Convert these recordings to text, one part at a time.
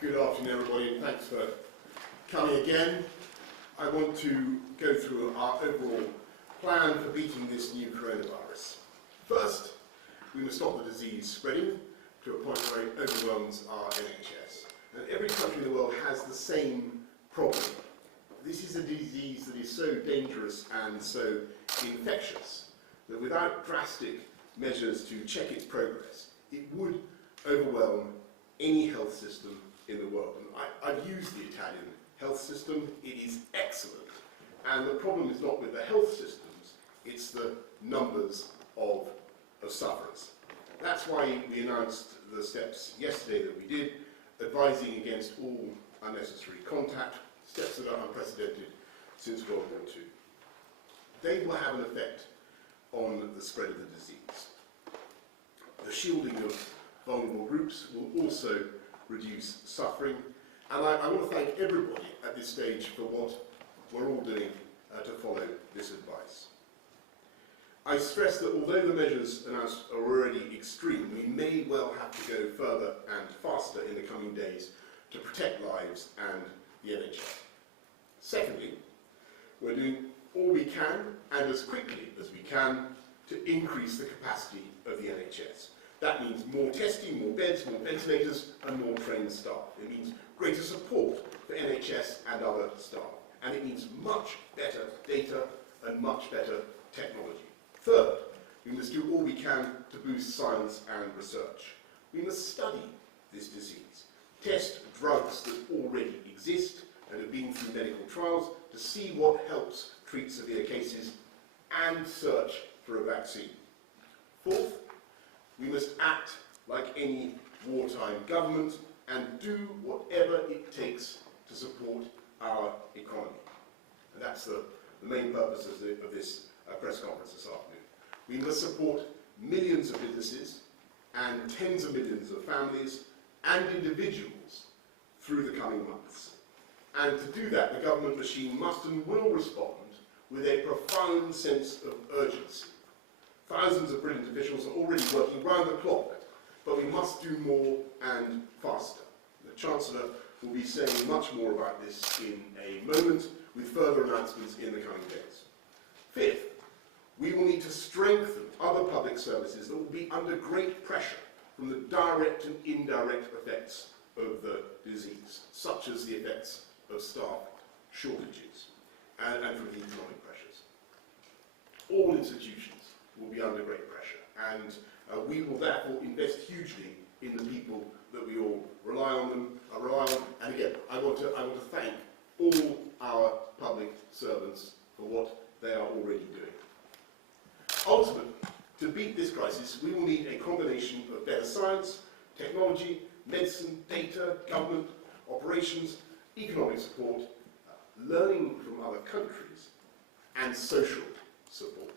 Good afternoon, everybody, and thanks for coming again. I want to go through our overall plan for beating this new coronavirus. First, we must stop the disease spreading to a point where it overwhelms our NHS. And every country in the world has the same problem. This is a disease that is so dangerous and so infectious that without drastic measures to check its progress, it would overwhelm any health system in the world. And I've used the Italian health system. It is excellent. And the problem is not with the health systems, it's the numbers of sufferers. That's why we announced the steps yesterday that we did, advising against all unnecessary contact, steps that are unprecedented since World War II. They will have an effect on the spread of the disease. The shielding of vulnerable groups will also reduce suffering, and I want to thank everybody at this stage for what we're all doing to follow this advice. I stress that although the measures announced are already extreme, we may well have to go further and faster in the coming days to protect lives and the NHS. Secondly, we're doing all we can and as quickly as we can to increase the capacity of the NHS. That means more testing, more beds, more ventilators and more trained staff. It means greater support for NHS and other staff. And it means much better data and much better technology. Third, we must do all we can to boost science and research. We must study this disease, test drugs that already exist and have been through medical trials to see what helps treat severe cases and search for a vaccine. Fourth, we must act like any wartime government and do whatever it takes to support our economy. And that's the main purpose of this press conference this afternoon. We must support millions of businesses and tens of millions of families and individuals through the coming months. And to do that, the government machine must and will respond with a profound sense of urgency. Thousands of brilliant officials are already working round the clock, but we must do more and faster. The Chancellor will be saying much more about this in a moment, with further announcements in the coming days. Fifth, we will need to strengthen other public services that will be under great pressure from the direct and indirect effects of the disease, such as the effects of staff shortages and from the economic pressures. All institutions will be under great pressure, and we will therefore invest hugely in the people that we all rely on. And again, I want to thank all our public servants for what they are already doing. Ultimately, to beat this crisis, we will need a combination of better science, technology, medicine, data, government, operations, economic support, learning from other countries, and social support.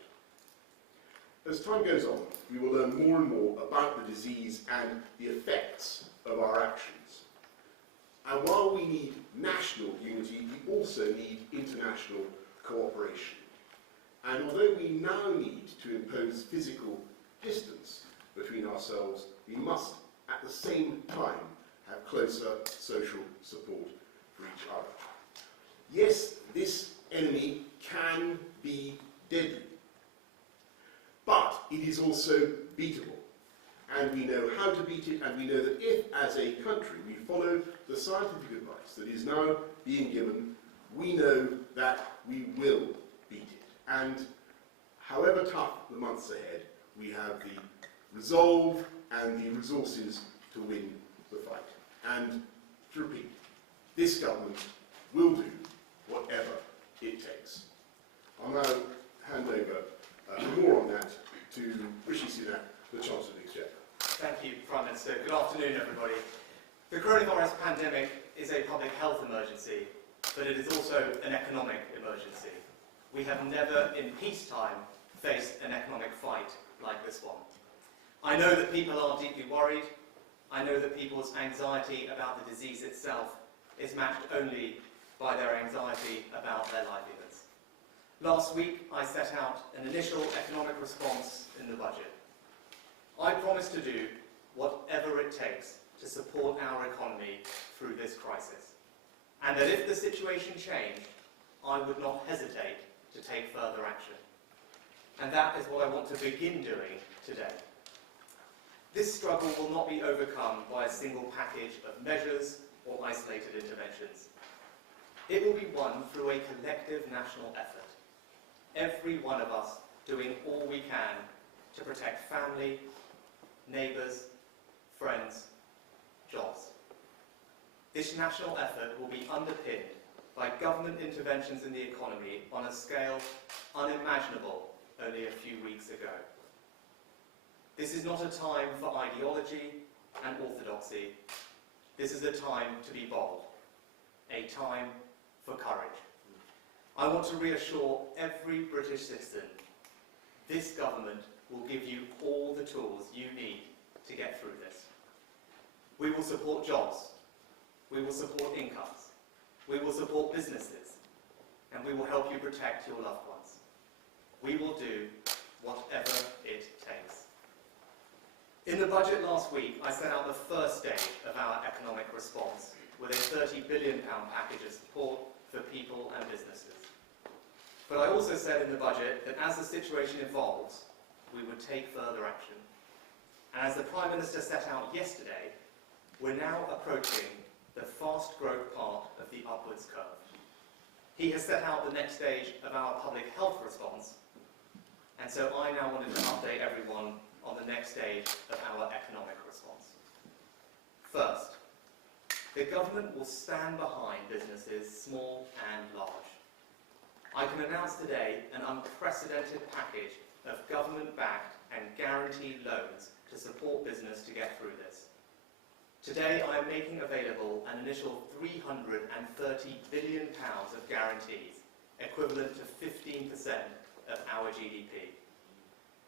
As time goes on, we will learn more and more about the disease and the effects of our actions. And while we need national unity, we also need international cooperation. And although we now need to impose physical distance between ourselves, we must at the same time have closer social support for each other. Yes, this enemy can be deadly, but it is also beatable. And we know how to beat it, and we know that if, as a country, we follow the scientific advice that is now being given, we know that we will beat it. And however tough the months ahead, we have the resolve and the resources to win the fight. And to repeat, this government will do whatever it takes. I'll now hand over more on that to Rishi Sunak, the Chancellor of the Exchequer. Thank you, Prime Minister. Good afternoon, everybody. The coronavirus pandemic is a public health emergency, but it is also an economic emergency. We have never in peacetime faced an economic fight like this one. I know that people are deeply worried. I know that people's anxiety about the disease itself is matched only by their anxiety about their livelihoods. Last week, I set out an initial economic response in the budget. I promise to do whatever it takes to support our economy through crisis, and that if the situation changed, I would not hesitate to take further action. And that is what I want to begin doing today. This struggle will not be overcome by a single package of measures or isolated interventions. It will be won through a collective national effort. Every one of us doing all we can to protect family, neighbours, friends, jobs. This national effort will be underpinned by government interventions in the economy on a scale unimaginable only a few weeks ago. This is not a time for ideology and orthodoxy. This is a time to be bold, a time for courage. I want to reassure every British citizen, this government will give you all the tools you need to get through this. We will support jobs, we will support incomes, we will support businesses, and we will help you protect your loved ones. We will do whatever it takes. In the budget last week, I set out the first stage of our economic response with a £30 billion package of support for people and businesses. But I also said in the budget that as the situation evolves, we would take further action. And as the Prime Minister set out yesterday, we're now approaching the fast growth part of the upwards curve. He has set out the next stage of our public health response, and so I now wanted to update everyone on the next stage of our economic response. First, the government will stand behind businesses small and large. I can announce today an unprecedented package of government-backed and guaranteed loans to support business to get through this. Today I am making available an initial £330 billion of guarantees, equivalent to 15% of our GDP.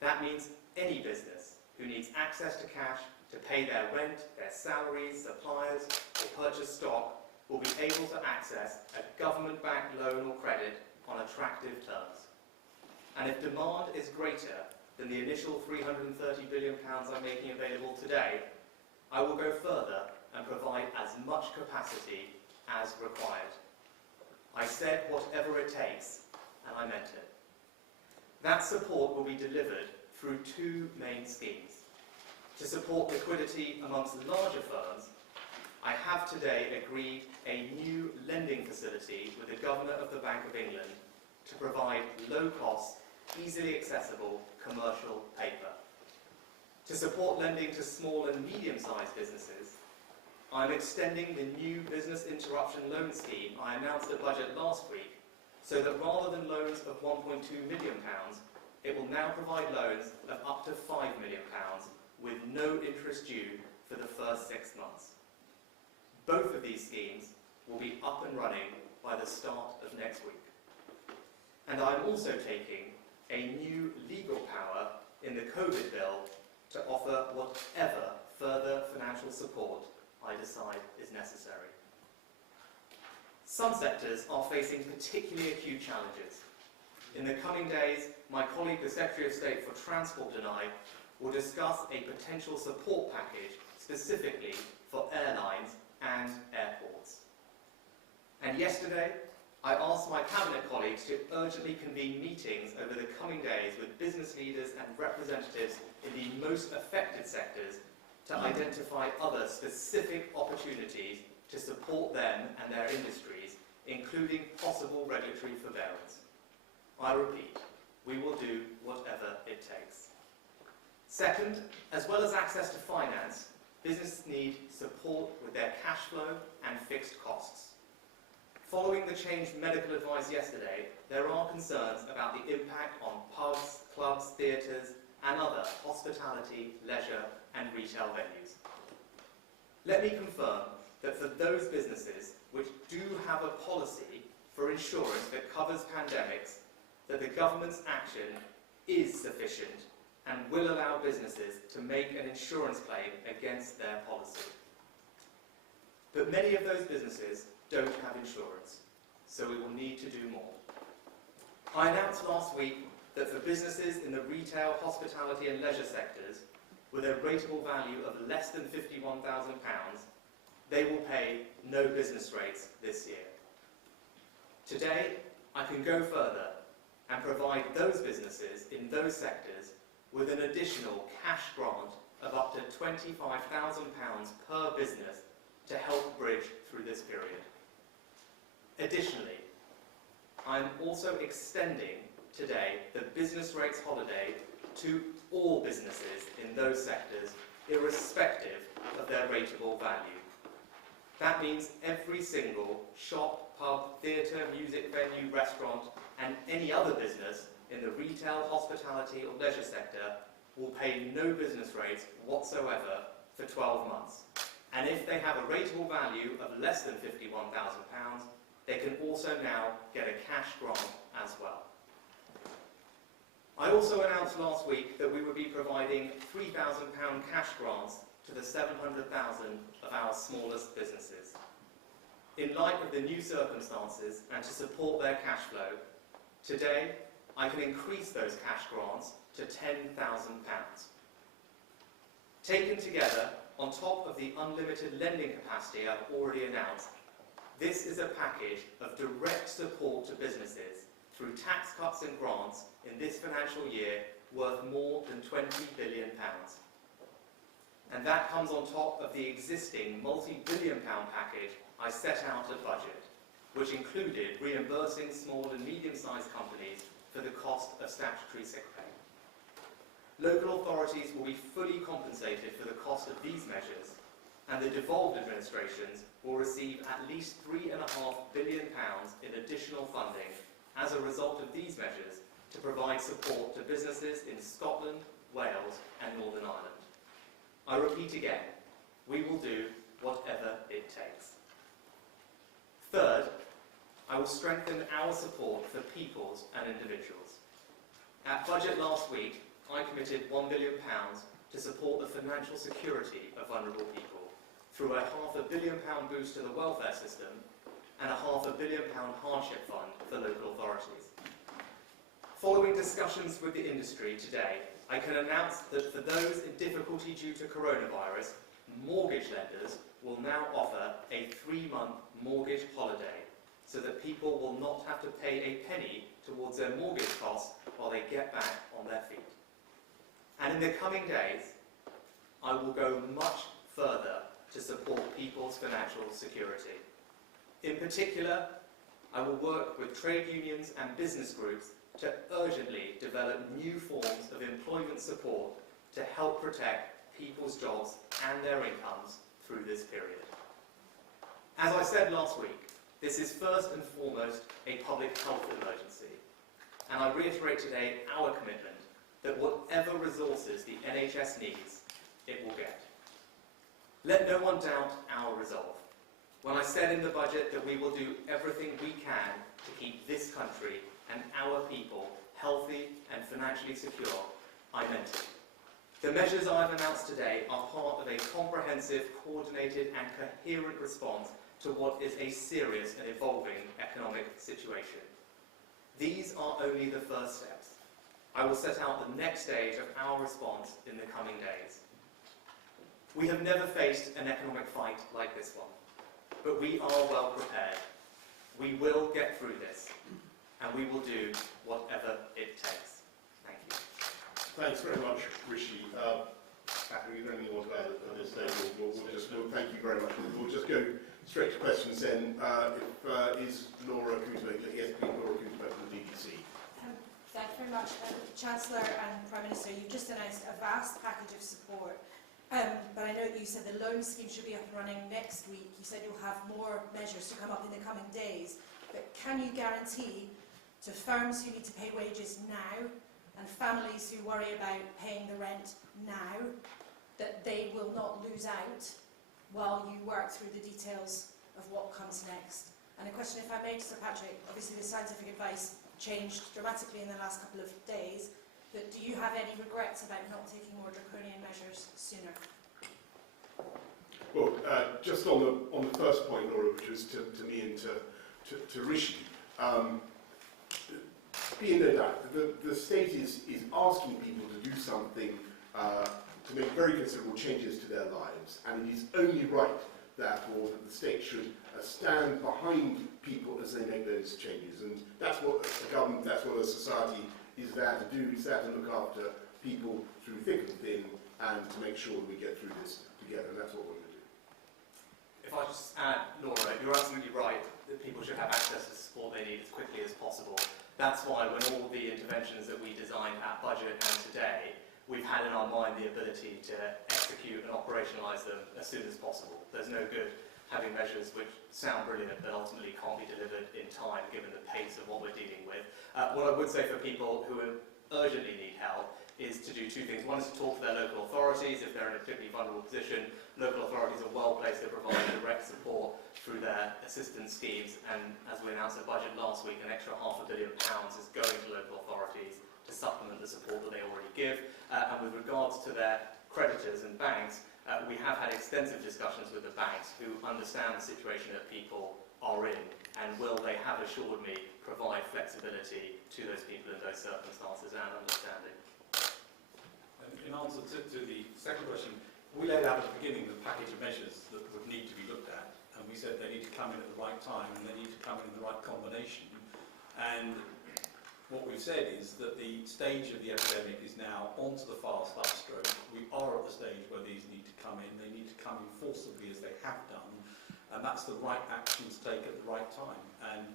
That means any business who needs access to cash to pay their rent, their salaries, suppliers, or purchase stock will be able to access a government-backed loan or credit on attractive terms. And if demand is greater than the initial £330 billion I'm making available today, I will go further and provide as much capacity as required. I said whatever it takes, and I meant it. That support will be delivered through two main schemes. To support liquidity amongst larger firms, I have today agreed a new lending facility with the Governor of the Bank of England to provide low-cost, easily accessible commercial paper. To support lending to small and medium-sized businesses, I'm extending the new business interruption loan scheme I announced at budget last week, so that rather than loans of £1.2 million, it will now provide loans of up to £5 million with no interest due for the first 6 months. Both of these schemes will be up and running by the start of next week. And I'm also taking a new legal power in the COVID bill to offer whatever further financial support I decide is necessary. Some sectors are facing particularly acute challenges. In the coming days, my colleague, the Secretary of State for Transport and I, will discuss a potential support package specifically for airlines and airports. And yesterday, I asked my Cabinet colleagues to urgently convene meetings over the coming days with business leaders and representatives in the most affected sectors to identify other specific opportunities to support them and their industries, including possible regulatory forbearance. I repeat, we will do whatever it takes. Second, as well as access to finance, businesses need support with their cash flow and fixed costs. Following the changed medical advice yesterday, there are concerns about the impact on pubs, clubs, theatres, and other hospitality, leisure, and retail venues. Let me confirm that for those businesses which do have a policy for insurance that covers pandemics, that the government's action is sufficient and will allow businesses to make an insurance claim against their policy. But many of those businesses don't have insurance, so we will need to do more. I announced last week that for businesses in the retail, hospitality and leisure sectors with a rateable value of less than £51,000, they will pay no business rates this year. Today, I can go further and provide those businesses in those sectors with an additional cash grant of up to £25,000 per business to help bridge through this period. Additionally, I am also extending today the business rates holiday to all businesses in those sectors, irrespective of their rateable value. That means every single shop, pub, theatre, music venue, restaurant, and any other business in the retail, hospitality or leisure sector will pay no business rates whatsoever for 12 months. And if they have a rateable value of less than £51,000, they can also now get a cash grant as well. I also announced last week that we would be providing £3,000 cash grants to the 700,000 of our smallest businesses. In light of the new circumstances and to support their cash flow, today I can increase those cash grants to £10,000. Taken together, on top of the unlimited lending capacity I've already announced, this is a package of direct support to businesses through tax cuts and grants in this financial year worth more than £20 billion. And that comes on top of the existing multi-billion-pound package I set out at budget, which included reimbursing small and medium-sized companies for the cost of statutory sick pay. Local authorities will be fully compensated for the cost of these measures, and the devolved administrations will receive at least £3.5 billion in additional funding as a result of these measures to provide support to businesses in Scotland, Wales and Northern Ireland. I repeat again, we will do whatever it takes. Third, I will strengthen our support for peoples and individuals. At budget last week, I committed £1 billion to support the financial security of vulnerable people through a £500 million boost to the welfare system and a £500 million hardship fund for local authorities. Following discussions with the industry today, I can announce that for those in difficulty due to coronavirus, mortgage lenders will now offer a 3-month mortgage holiday so that people will not have to pay a penny towards their mortgage costs while they get back on their feet. And in the coming days, I will go much further to support people's financial security. In particular, I will work with trade unions and business groups to urgently develop new forms of employment support to help protect people's jobs and their incomes through this period. As I said last week, this is first and foremost a public health emergency, and I reiterate today our commitment that whatever resources the NHS needs, it will get. Let no one doubt our resolve. When I said in the budget that we will do everything we can to keep this country and our people healthy and financially secure, I meant it. The measures I have announced today are part of a comprehensive, coordinated and coherent response to what is a serious and evolving economic situation. These are only the first steps. I will set out the next stage of our response in the coming days. We have never faced an economic fight like this one, but we are well prepared. We will get through this, and we will do whatever it takes. Thank you. Thanks very much, Rishi. Catherine, is there anything you want to add at this stage? We'll thank you very much. We'll just go straight to questions then. Is Laura Kutebeck? Yes, please, Laura Kutebeck from the BBC. Thank you very much. Chancellor and Prime Minister, you've just announced a vast package of support. But I know that you said the loan scheme should be up and running next week. You said you'll have more measures to come up in the coming days. But can you guarantee to firms who need to pay wages now and families who worry about paying the rent now that they will not lose out while you work through the details of what comes next? And a question, if I may, to Sir Patrick. Obviously the scientific advice changed dramatically in the last couple of days. But do you have any regrets about not taking more draconian measures sooner? Well, just on the first point, Laura, which was to me and to Rishi, be in no doubt, the state is asking people to do something to make very considerable changes to their lives, and it is only right therefore, that the state should stand behind people as they make those changes. And that's what a government, that's what a society is there to do. It's there to look after people through thick and thin and to make sure that we get through this together. And that's what we're going to do. If I just add, Laura, you're absolutely right that people should have access to the support they need as quickly as possible. That's why when all the interventions that we designed at budget and today, we've had in our mind the ability to execute and operationalise them as soon as possible. There's no good having measures which sound brilliant but ultimately can't be delivered in time given the pace of what we're dealing with. What I would say for people who urgently need help is to do two things. One is to talk to their local authorities if they're in a particularly vulnerable position. Local authorities are well placed to provide direct support through their assistance schemes, and as we announced at budget last week, an extra £500 million is going to local authorities to supplement the support that they already give. And with regards to their creditors and banks, we have had extensive discussions with the banks who understand the situation that people are in, and will, they have assured me, provide flexibility to those people in those circumstances and understanding. In answer to the second question, we laid out at the beginning the package of measures that would need to be looked at, and we said they need to come in at the right time and they need to come in the right combination. And what we've said is that the stage of the epidemic is now onto the fast upstroke. We are at the stage where these need to come in. They need to come in forcibly as they have done, and that's the right action to take at the right time. And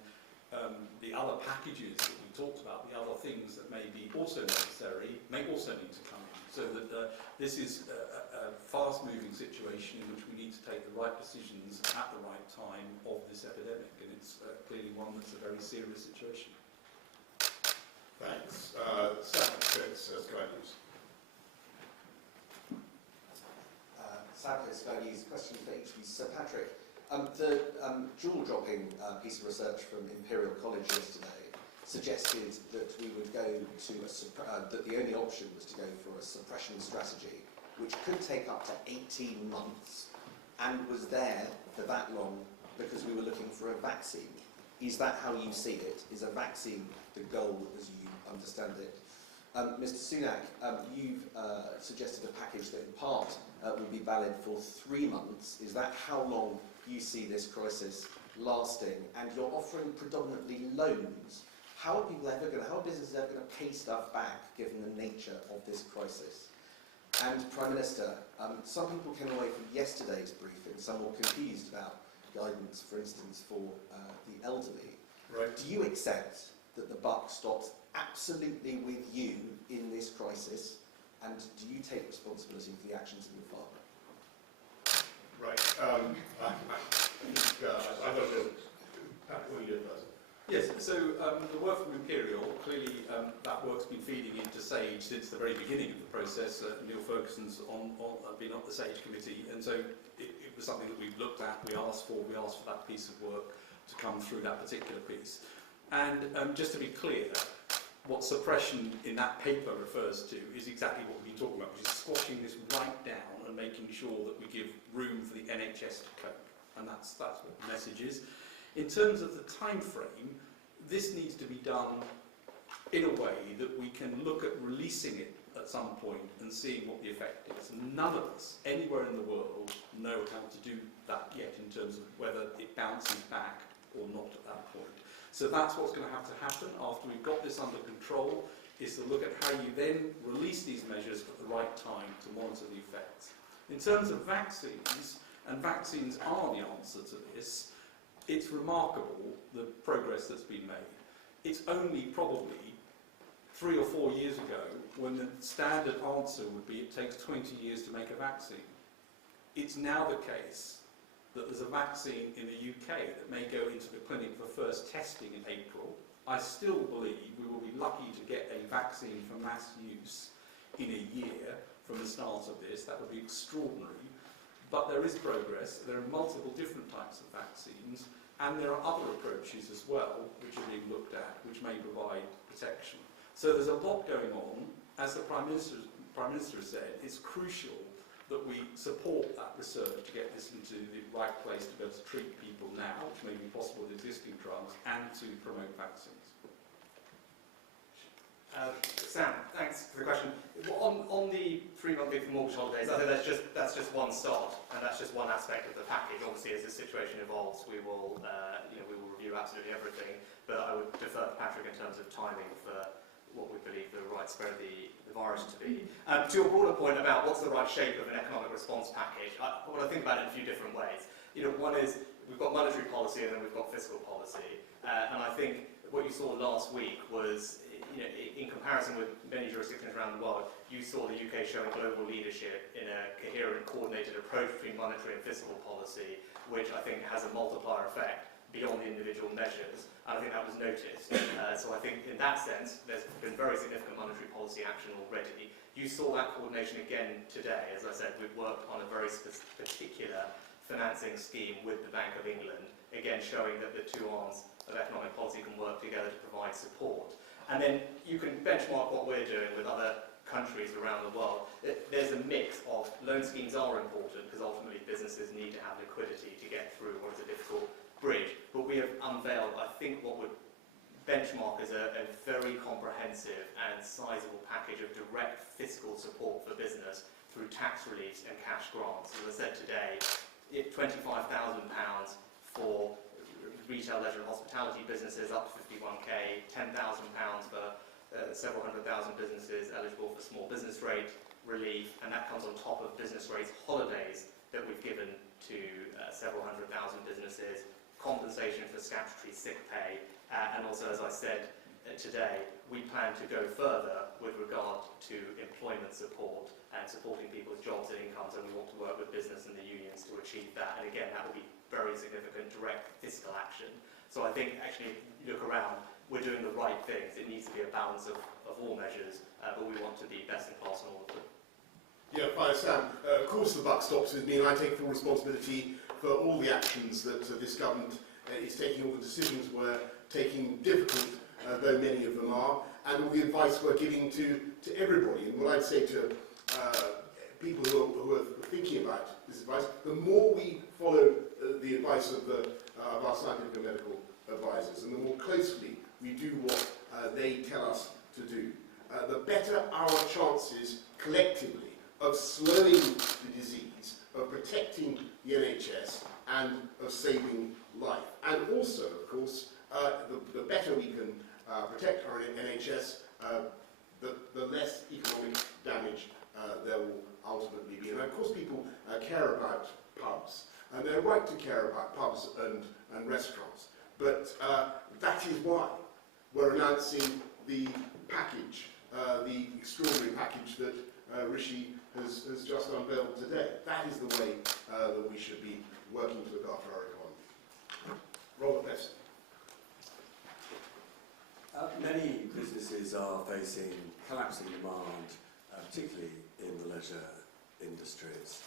the other packages that we talked about, the other things that may be also necessary, may also need to come in. So that this is a fast-moving situation in which we need to take the right decisions at the right time of this epidemic, and it's clearly one that's a very serious situation. Thanks. Second, Sky News. Sam, Sky News. Question for each of you. Sir Patrick, the jewel-dropping piece of research from Imperial College yesterday suggested that we would go to that the only option was to go for a suppression strategy, which could take up to 18 months, and was there for that long because we were looking for a vaccine. Is that how you see it? Is a vaccine the goal as you understand it? Mr. Sunak, you've suggested a package that in part will be valid for 3 months. Is that how long you see this crisis lasting? And you're offering predominantly loans. How are people ever going to, how are businesses ever going to pay stuff back given the nature of this crisis? And Prime Minister, some people came away from yesterday's briefing somewhat confused about guidance, for instance, for the elderly. Right. Do you accept that the buck stops absolutely with you in this crisis? And do you take responsibility for the actions of your father? Right. I don't know. Pat, will you do first? Yes, so the work from Imperial, clearly that work's been feeding into SAGE since the very beginning of the process. Neil Ferguson's been on the SAGE committee, and so it was something that we've looked at, we asked for that piece of work to come through that particular piece. And just to be clear, what suppression in that paper refers to is exactly what we've been talking about, which is squashing this right down and making sure that we give room for the NHS to cope. And that's what the message is. In terms of the time frame, this needs to be done in a way that we can look at releasing it at some point and seeing what the effect is. None of us, anywhere in the world, know how to do that yet in terms of whether it bounces back or not at that point. So that's what's going to have to happen after we've got this under control, is to look at how you then release these measures at the right time to monitor the effects. In terms of vaccines, and vaccines are the answer to this, it's remarkable the progress that's been made. It's only probably 3 or 4 years ago when the standard answer would be it takes 20 years to make a vaccine. It's now the case that there's a vaccine in the UK that may go into the clinic for first testing in April. I still believe we will be lucky to get a vaccine for mass use in a year from the start of this. That would be extraordinary. But there is progress. There are multiple different types of vaccines, and there are other approaches as well which are being looked at, which may provide protection. So there's a lot going on. As the Prime Minister has said, it's crucial that we support that research to get this into the right place to be able to treat people now, which may be possible with existing drugs, and to promote vaccines. Sam, thanks for the question. On the 3-month leave for mortgage holidays, I think that's just one start, and that's just one aspect of the package. Obviously, as the situation evolves, we will review absolutely everything. But I would defer to Patrick in terms of timing for what we believe the right spread of the virus to be. To your broader point about what's the right shape of an economic response package, I want to think about it in a few different ways. One is we've got monetary policy and then we've got fiscal policy, and I think what you saw last week was, in comparison with many jurisdictions around the world, you saw the UK showing global leadership in a coherent, coordinated approach between monetary and fiscal policy, which I think has a multiplier effect beyond the individual measures, and I think that was noticed. So I think in that sense, there's been very significant monetary policy action already. You saw that coordination again today. As I said, we've worked on a very particular financing scheme with the Bank of England, again showing that the two arms of economic policy can work together to provide support. And then you can benchmark what we're doing with other countries around the world. There's a mix of loan schemes are important because ultimately businesses need to have liquidity to get through what is a difficult bridge. But we have unveiled, I think, what would benchmark as a very comprehensive and sizable package of direct fiscal support for business through tax reliefs and cash grants. As I said today, £25,000 for retail, leisure and hospitality businesses up to 51k, £10,000 for several hundred thousand businesses eligible for small business rate relief, and that comes on top of business rates holidays that we've given to several hundred thousand businesses, compensation for statutory sick pay, and also, as I said today, we plan to go further with regard to employment support and supporting people's jobs and incomes, and we want to work with business and the unions to achieve that. And again, that will be very significant direct fiscal action. So I think actually, if you look around, we're doing the right things. It needs to be a balance of all measures, but we want to be best in class in all of them. Yeah, fine, Sam. Of course the buck stops with me, and I take full responsibility for all the actions that this government is taking, all the decisions we're taking, difficult though many of them are, and all the advice we're giving to everybody. And what I'd say to people who are thinking about this advice, the more we follow the advice of our scientific and medical advisors, and the more closely we do what they tell us to do, the better our chances collectively of slowing the disease, of protecting the NHS, and of saving life. And also, of course, the better we can protect our NHS, the less economic damage there will ultimately be. And of course people care about pubs, and they're right to care about pubs and restaurants. But that is why we're announcing the package, the extraordinary package that Rishi has just unveiled today. That is the way that we should be working to look after our economy. Robert Best. Many businesses are facing collapsing demand, particularly in the leisure industries.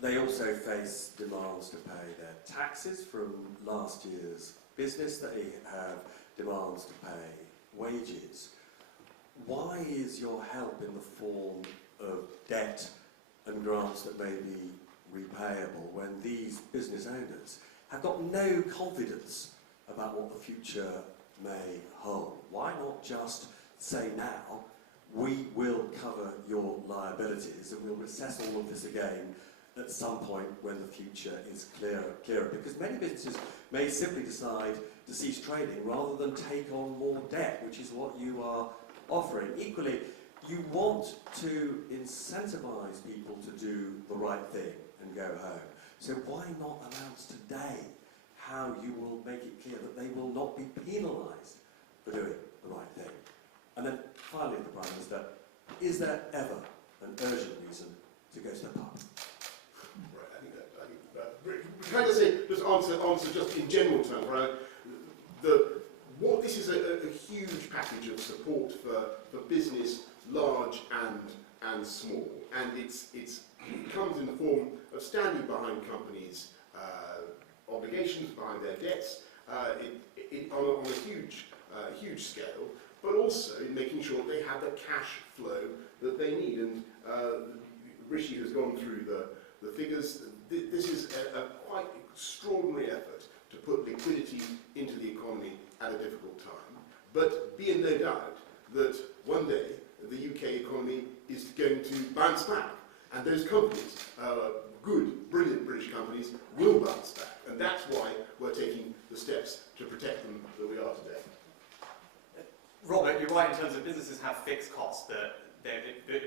They also face demands to pay their taxes from last year's business. They have demands to pay wages. Why is your help in the form of debt and grants that may be repayable when these business owners have got no confidence about what the future may hold? Why not just say now, we will cover your liabilities and we'll assess all of this again at some point when the future is clearer? Because many businesses may simply decide to cease trading rather than take on more debt, which is what you are offering. Equally, you want to incentivise people to do the right thing and go home. So why not announce today how you will make it clear that they will not be penalised for doing the right thing? And then finally, the Prime Minister, is there ever an urgent reason to go to the pub? Right, I think that can I just say, just answer just in general terms, right? This is a huge package of support for business, large and small, and it comes in the form of standing behind companies' obligations, behind their debts, on a huge scale, but also in making sure they have the cash flow that they need. And Rishi has gone through the figures. This is a quite extraordinary effort to put liquidity into the economy at a difficult time. But be in no doubt that once one day the UK economy is going to bounce back, and those companies, good, brilliant British companies, will bounce back, and that's why we're taking the steps to protect them that we are today. Robert, you're right in terms of businesses have fixed costs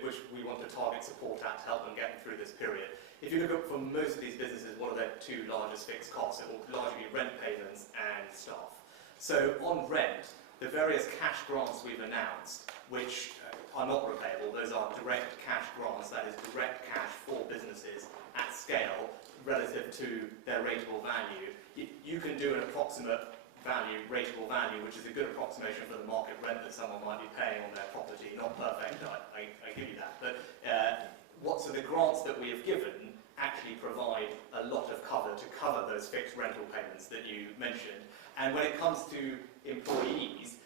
which we want to target support at to help them get through this period. If you look at, for most of these businesses, what are their two largest fixed costs? It will largely be rent payments and staff. So on rent, the various cash grants we've announced, which are not repayable, those are direct cash grants, that is direct cash for businesses at scale relative to their rateable value. You can do an approximate value, rateable value, which is a good approximation for the market rent that someone might be paying on their property. Not perfect, I give you that. But so the grants that we have given actually provide a lot of cover to cover those fixed rental payments that you mentioned. And when it comes to employees,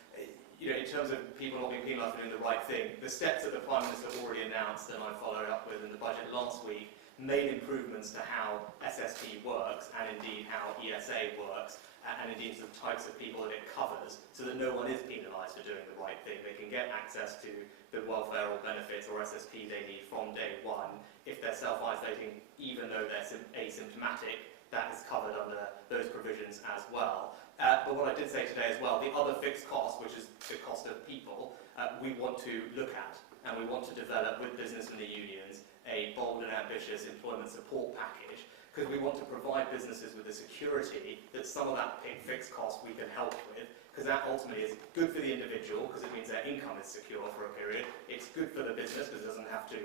in terms of people not being penalised for doing the right thing, the steps that the Prime Minister already announced and I followed up with in the budget last week made improvements to how SSP works and indeed how ESA works, and indeed the types of people that it covers, so that no one is penalised for doing the right thing. They can get access to the welfare or benefits or SSP they need from day one. If they're self-isolating, even though they're asymptomatic, that is covered under those provisions as well. But what I did say today as well, the other fixed cost, which is the cost of people, we want to look at, and we want to develop with business and the unions a bold and ambitious employment support package, because we want to provide businesses with the security that some of that fixed cost we can help with, because that ultimately is good for the individual, because it means their income is secure for a period. It's good for the business, because it doesn't have to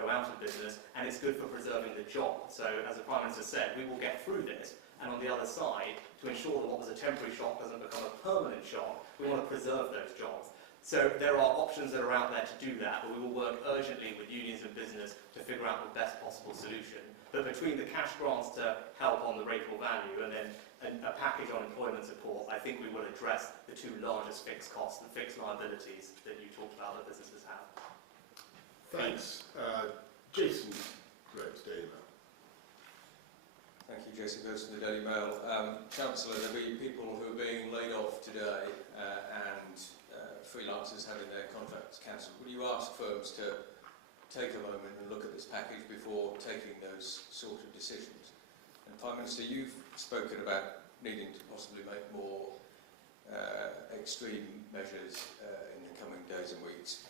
go out of business, and it's good for preserving the job. So, as the Prime Minister said, we will get through this, and on the other side, to ensure that what was a temporary shock doesn't become a permanent shock, we want to preserve those jobs. So there are options that are out there to do that, but we will work urgently with unions and business to figure out the best possible solution. But between the cash grants to help on the rateable value and then a package on employment support, I think we will address the two largest fixed costs, the fixed liabilities that you talked about that businesses have. Thanks. Jason Groves, Daily Mail. Thank you, Jason Groves from the Daily Mail. Chancellor, there will be people who are being laid off today and freelancers having their contracts cancelled. Will you ask firms to take a moment and look at this package before taking those sort of decisions? And Prime Minister, you've spoken about needing to possibly make more extreme measures in the coming days and weeks.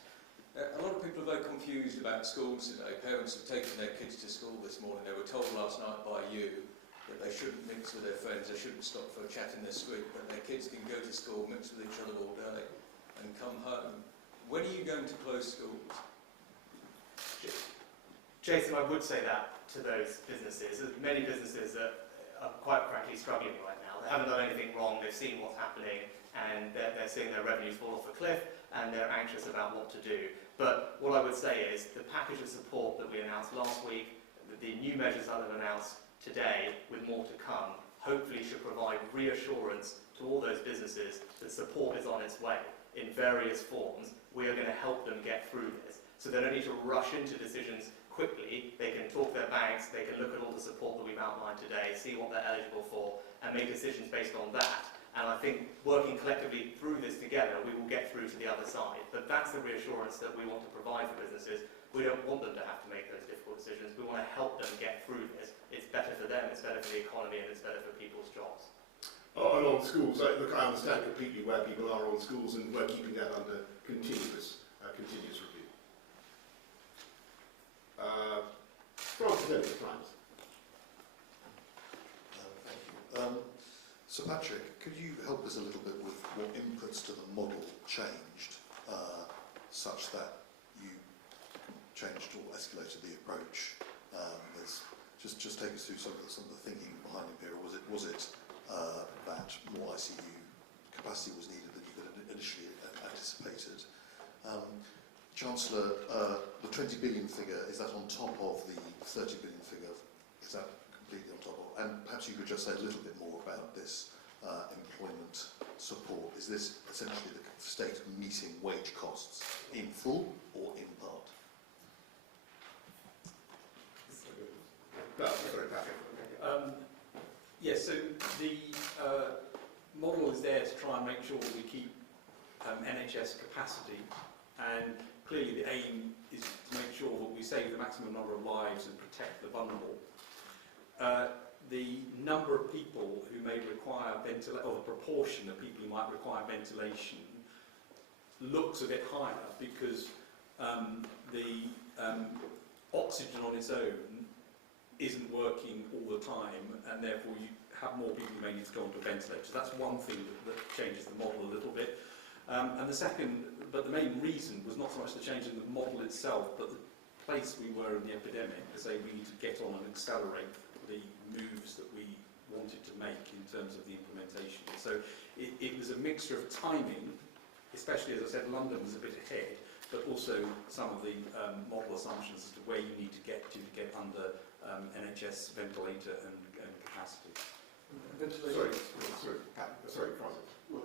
A lot of people are very confused about schools today. Parents have taken their kids to school this morning. They were told last night by you that they shouldn't mix with their friends, they shouldn't stop for a chat in the street, but their kids can go to school, mix with each other all day and come home. When are you going to close schools? Jason, I would say that to those businesses. There's many businesses that are quite frankly struggling right now. They haven't done anything wrong, they've seen what's happening, and they're seeing their revenues fall off a cliff, and they're anxious about what to do. But what I would say is the package of support that we announced last week, the new measures that I've announced today, with more to come, hopefully should provide reassurance to all those businesses that support is on its way in various forms. We are going to help them get through this. So they don't need to rush into decisions quickly. They can talk to their banks, they can look at all the support that we've outlined today, see what they're eligible for, and make decisions based on that. And I think working collectively through this together, we will get through to the other side. But that's the reassurance that we want to provide for businesses. We don't want them to have to make those difficult decisions. We want to help them get through this. It's better for them, it's better for the economy, and it's better for people's jobs. Oh, and on schools, look, I understand completely where people are on schools, and we're keeping that under continuous review. Francis Elliott, Times. Thank you. Sir Patrick, could you help us a little bit with what inputs to the model changed such that you changed or escalated the approach? Just take us through some of the thinking behind Imperial. Was it that more ICU capacity was needed than you had initially anticipated? Chancellor, the 20 billion figure, is that on top of the 30 billion figure? Is that completely on top of? And perhaps you could just say a little bit more about this employment support. Is this essentially the state meeting wage costs in full or in part? Yes, so the model is there to try and make sure we keep NHS capacity And clearly the aim is to make sure that we save the maximum number of lives and protect the vulnerable. The number of people who may require ventilation, or the proportion of people who might require ventilation, looks a bit higher because the oxygen on its own isn't working all the time, and therefore you have more people who may need to go onto a ventilator. So that's one thing that changes the model a little bit. And the second, but the main reason was not so much the change in the model itself, but the place we were in the epidemic, to say we need to get on and accelerate the moves that we wanted to make in terms of the implementation. So it was a mixture of timing, especially, as I said, London was a bit ahead, but also some of the model assumptions as to where you need to get under NHS ventilator and capacity. Sorry, Francis. Well,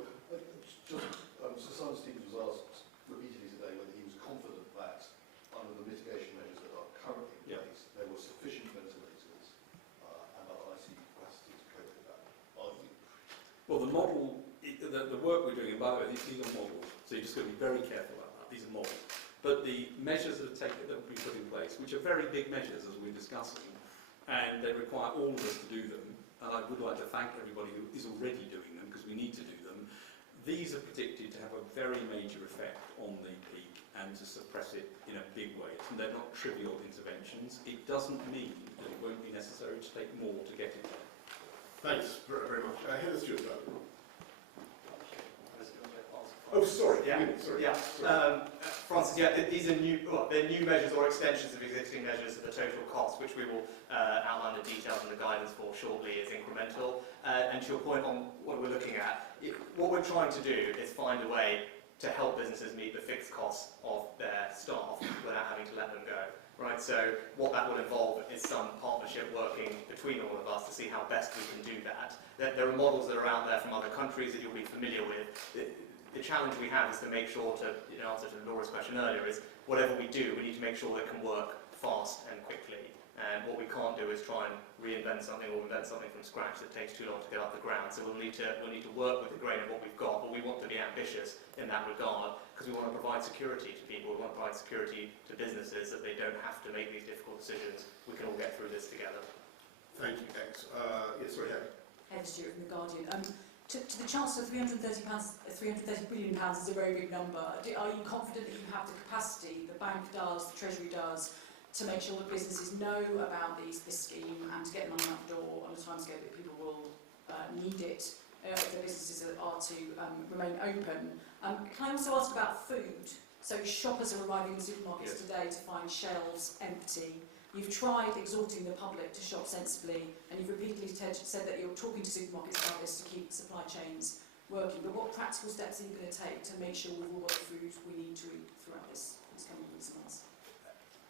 Sir Simon Stevens was asked repeatedly today whether he was confident that under the mitigation measures that are currently in place, there were sufficient ventilators and other ICU capacity to cope with that. Are you? Well, the model, the work we're doing, and by the way, these are models, so you've just got to be very careful about that. These are models. But the measures that have been put in place, which are very big measures as we're discussing, and they require all of us to do them, and I would like to thank everybody who is already doing them, because we need to do them. These are predicted to have a very major effect on the peak and to suppress it in a big way. And they're not trivial interventions. It doesn't mean that it won't be necessary to take more to get it there. Thanks very much. Heather Stewart. Oh, sorry. Yeah. Sorry. Yeah. Francis, yeah, these are new, they're new measures or extensions of existing measures. The total cost, which we will outline the details and the guidance for shortly, is incremental. And to your point on what we're looking at, what we're trying to do is find a way to help businesses meet the fixed costs of their staff without having to let them go. Right, so what that will involve is some partnership working between all of us to see how best we can do that. There are models that are out there from other countries that you'll be familiar with. The challenge we have is to make sure, in answer to Laura's question earlier, is whatever we do, we need to make sure that it can work fast and quickly. And what we can't do is try and reinvent something or invent something from scratch that takes too long to get off the ground. So we'll need to work with the grain of what we've got, but we want to be ambitious in that regard because we want to provide security to people. We want to provide security to businesses that they don't have to make these difficult decisions. We can all get through this together. Thank you, thanks. Yes, sorry, Heather. Heather Stewart from The Guardian. To the Chancellor, £330 billion is a very big number. Are you confident that you have the capacity, the bank does, the Treasury does, to make sure that businesses know about this scheme and to get them out the door on a timescale that people will need it if the businesses are to remain open? Can I also ask about food? So shoppers are arriving in supermarkets today to find shelves empty. You've tried exhorting the public to shop sensibly, and you've repeatedly said that you're talking to supermarkets about this to keep supply chains working. But what practical steps are you going to take to make sure we've all got the food we need to eat throughout this coming weeks and months?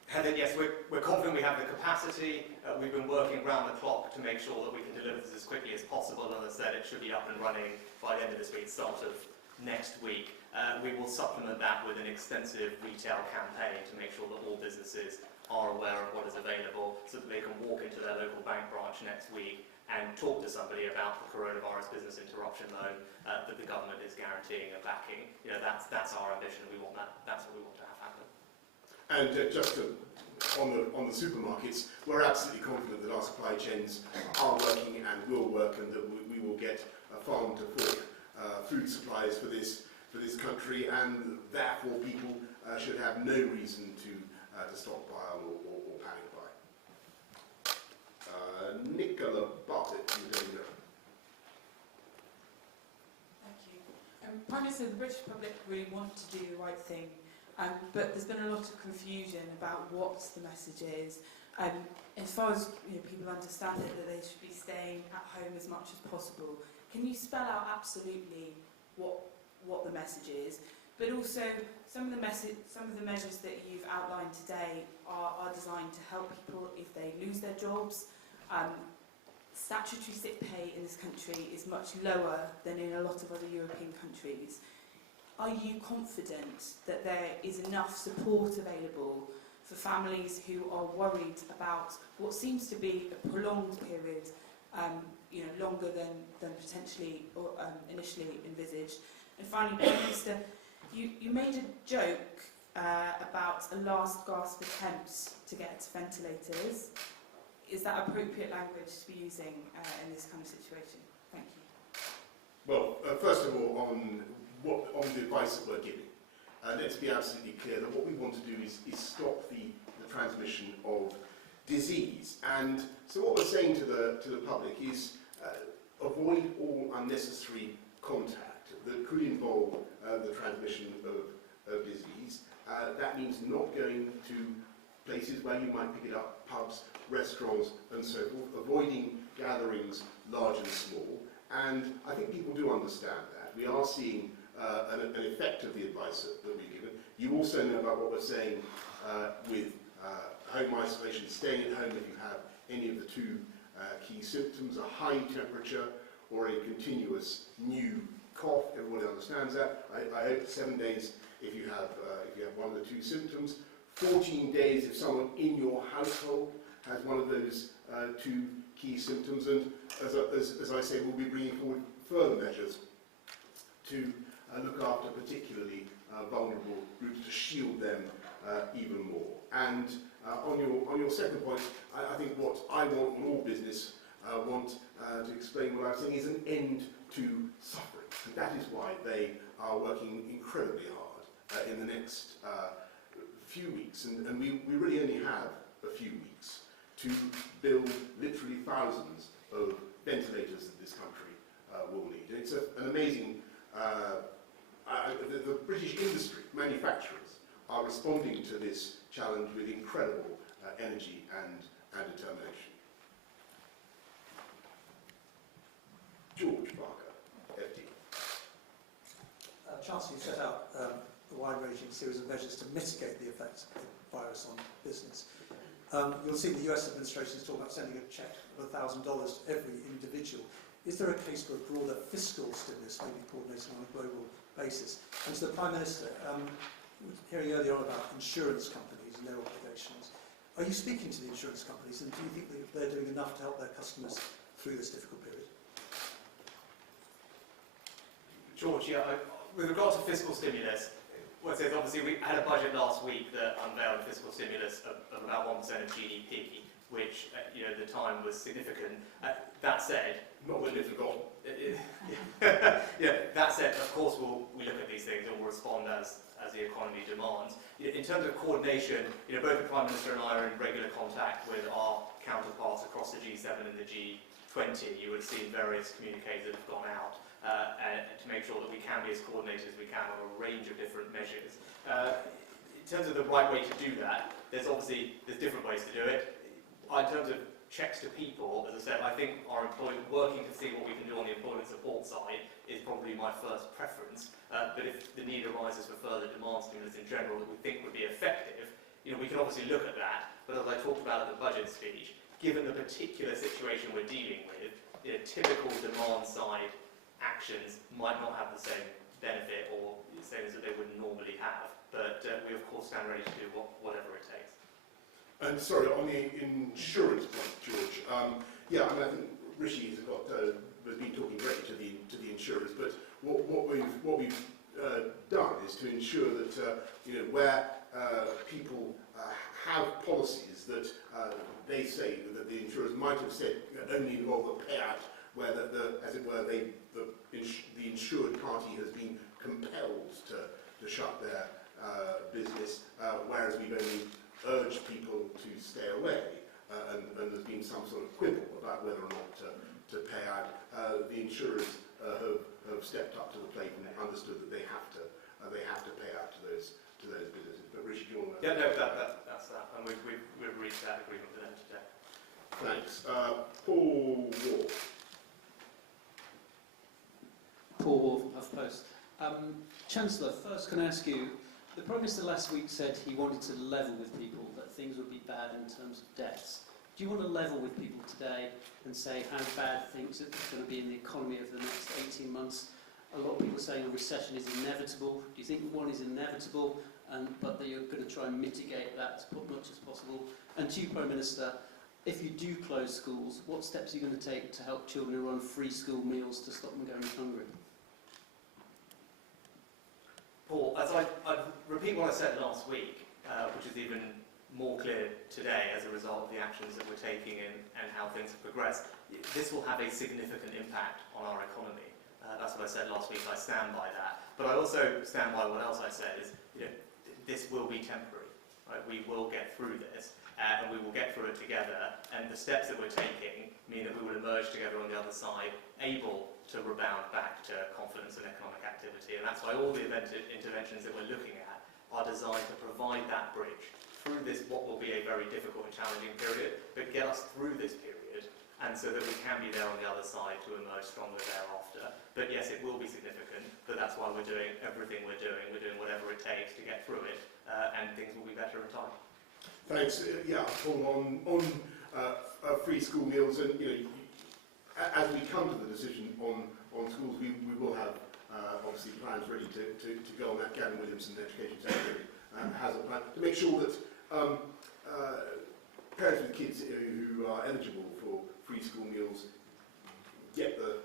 Heather, yes, we're confident we have the capacity. We've been working round the clock to make sure that we can deliver this as quickly as possible. And as I said, it should be up and running by the end of this week, start of next week. We will supplement that with an extensive retail campaign to make sure that all businesses are aware of what is available so that they can walk into their local bank branch next week and talk to somebody about the coronavirus business interruption loan that the government is guaranteeing and backing. You know, that's our ambition. We want that. That's what we want to have happen. And on the supermarkets, we're absolutely confident that our supply chains are working and will work, and that we will get farm to fork food supplies for this country, and therefore people should have no reason to stockpile or panic buy. Nicola Bartlett from the Daily Mirror. Thank you. Prime Minister, the British public really want to do the right thing, but there's been a lot of confusion about what the message is. As far as people understand it, that they should be staying at home as much as possible. Can you spell out absolutely what the message is? But also, some of the measures that you've outlined today are designed to help people if they lose their jobs. Statutory sick pay in this country is much lower than in a lot of other European countries. Are you confident that there is enough support available for families who are worried about what seems to be a prolonged period, longer than potentially or initially envisaged? And finally, Prime Minister, You made a joke about a last gasp attempt to get ventilators. Is that appropriate language to be using in this kind of situation? Thank you. Well, first of all, on the advice that we're giving, let's be absolutely clear that what we want to do is stop the transmission of disease. And so what we're saying to the public is avoid all unnecessary contact that could involve the transmission of disease. That means not going to places where you might pick it up, pubs, restaurants and so forth, avoiding gatherings large and small. And I think people do understand that. We are seeing an effect of the advice that we've given. You also know about what we're saying with home isolation, staying at home if you have any of the two key symptoms, a high temperature or a continuous new cough. Everybody understands that. I hope 7 days if you have one of the two symptoms, 14 days if someone in your household has one of those two key symptoms, and as I say, we'll be bringing forward further measures to look after particularly vulnerable groups, to shield them even more. And on your second point, I think what I want, and all business want to explain what I'm saying, is an end to suffering. And that is why they are working incredibly hard in the next few weeks. And we really only have a few weeks to build literally thousands of ventilators that this country will need. And it's an amazing, the British industry, manufacturers, are responding to this challenge with incredible energy and determination. George Barker, FD. Chancellor, you set out a wide-ranging series of measures to mitigate the effects of the virus on business. You'll see the US administration is talking about sending a cheque of $1,000 to every individual. Is there a case for a broader fiscal stimulus, maybe coordinating on a global basis? And to the Prime Minister, hearing earlier on about insurance companies and their obligations, are you speaking to the insurance companies, and do you think that they're doing enough to help their customers through this difficult period? George, yeah, with regard to fiscal stimulus, well, so obviously we had a budget last week that unveiled fiscal stimulus of about 1% of GDP, which the time was significant. That said, not really forgotten. Yeah, that said, of course we look at these things and we'll respond as the economy demands. In terms of coordination, both the Prime Minister and I are in regular contact with our counterparts across the G7 and the G20. You would have seen various communiques that have gone out to make sure that we can be as coordinated as we can on a range of different measures. In terms of the right way to do that, there's different ways to do it. In terms of checks to people, as I said, I think our working to see what we can do on the employment support side is probably my first preference. But if the need arises for further demand stimulus in general that we think would be effective, we can obviously look at that. But as I talked about at the budget speech, given the particular situation we're dealing with, typical demand side actions might not have the same benefit or savings that they would normally have. But we of course stand ready to do whatever it takes. And sorry, on the insurance point, George. I think Rishi has been talking great to the insurers, but what we've done is to ensure that where people have policies that they say that the insurers might have said only involve a payout, where as it were, the insured party has been compelled to shut their business, whereas we've only urged people to stay away, and there's been some sort of quibble about whether or not to pay out. The insurers have stepped up to the plate and understood that they have to pay out to those businesses. But Rishi, do you want to? Yeah, no, that's that, and we've reached that agreement with them today. Thanks. Paul Ward. Paul Ward from HuffPost. Chancellor, first can I ask you, the Prime Minister last week said he wanted to level with people, that things would be bad in terms of deaths. Do you want to level with people today and say how bad things are going to be in the economy over the next 18 months? A lot of people saying a recession is inevitable. Do you think one is inevitable, but that you're going to try and mitigate that as much as possible? And to you, Prime Minister, if you do close schools, what steps are you going to take to help children who are on free school meals to stop them going hungry? Paul, as repeat what I said last week, which is even more clear today as a result of the actions that we're taking and how things have progressed. This will have a significant impact on our economy. That's what I said last week. I stand by that. But I also stand by what else I said is, this will be temporary. Right? We will get through this, and we will get through it together. And the steps that we're taking mean that we will emerge together on the other side, able to rebound back to confidence and economic activity. And that's why all the interventions that we're looking at are designed to provide that bridge through this, what will be a very difficult and challenging period, but get us through this period, and so that we can be there on the other side to emerge stronger thereafter. But yes, it will be significant, but that's why we're doing everything we're doing. We're doing whatever it takes to get through it, and things will be better in time. Thanks. Yeah, Paul, on free school meals, and as we come to the decision on schools, we will have obviously plans ready to go on that. Gavin Williamson, the Education Secretary, has a plan to make sure that parents with kids who are eligible for free school meals get the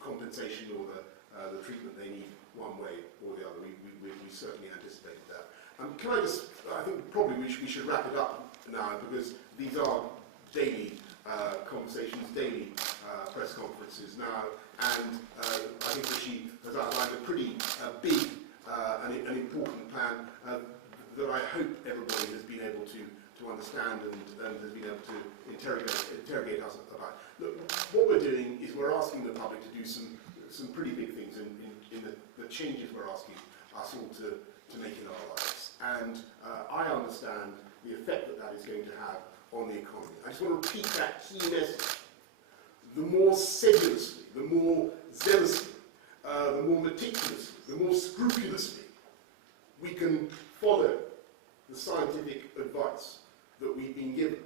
compensation or the treatment they need one way or the other. We certainly anticipated that. Can I just, I think probably we should wrap it up now, because these are daily conversations, daily press conferences now, and I think Rishi has outlined a pretty big an important plan that I hope everybody has been able to understand and has been able to interrogate us about. Look, what we're doing is we're asking the public to do some pretty big things in the changes we're asking us all to make in our lives. And I understand the effect that is going to have on the economy. I just want to repeat that key message. The more sedulously, the more zealously, the more meticulously, the more scrupulously we can follow the scientific advice that we've been given,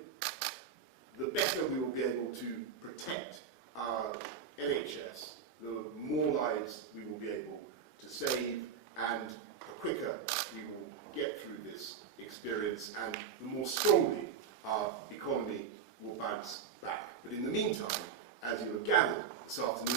the better we will be able to protect our NHS, the more lives we will be able to save, and the quicker we will get through this experience, and the more strongly our economy will bounce back. But in the meantime, as you have gathered this afternoon,